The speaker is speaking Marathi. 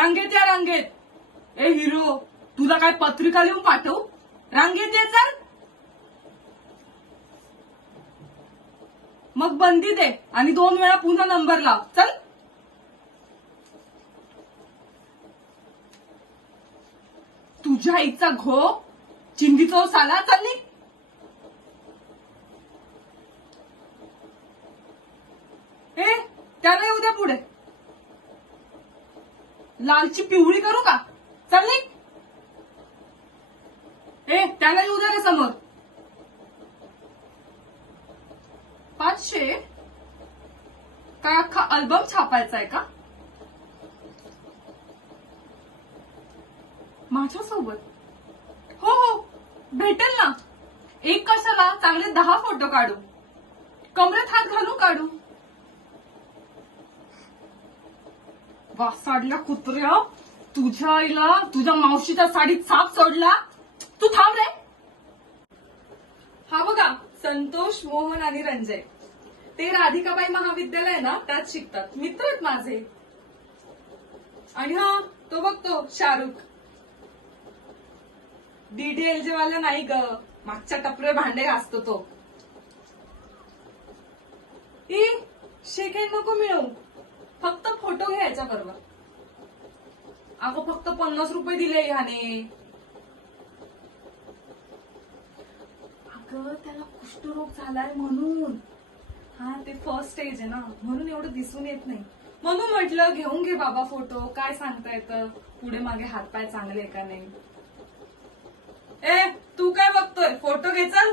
रांगेत या रांगेत. ए हिरो, तुला काय पत्रिका लिहून पाठवू? रांगेत ये चल. मग बंदी दे आणि 2 वेळा पुन्हा नंबर लाव. चल. तुझ्या आईचा घो चिंदी चोर आला. चल निघ. ए त्याला येऊ द्या पुढे. लालची पिवळी करू का? चल निघ. ए त्याला येऊ द्या रे समोर. 500 काय अख्खा अल्बम छापायचा आहे का माझ्यासोबत? हो हो भेटेल ना. एक कशाला, चांगले 10 फोटो काढू. कमरेत हात घालू काढू. वासाडल्या कुत्र्या, तुझ्या आईला तुझ्या मावशीच्या साडीत साप सोडला. तू थांब रे. हा बघा संतोष, मोहन आणि रंजय. ते राधिकाबाई महाविद्यालय ना त्यात शिकतात. मित्र आहेत माझे. आणि हा तो बघतो शाहरुख. डीडीएलजे वाला नाही ग, मागच्या टपरे भांडे घासतो तो. ई शेकेंड नको मिळू, फक्त फोटो घ्यायचा बरोबर. अगं फक्त 50 रुपये दिले ह्याने. अगं त्याला कुष्ठरोग झालाय म्हणून. हा ते फर्स्ट स्टेज आहे ना, म्हणून एवढं दिसून येत नाही. म्हणून म्हटलं घेऊन घे बाबा फोटो. काय सांगता येतं पुढे मागे हातपाय चांगले का नाही. ए तू काय बघतोय, फोटो घे चल.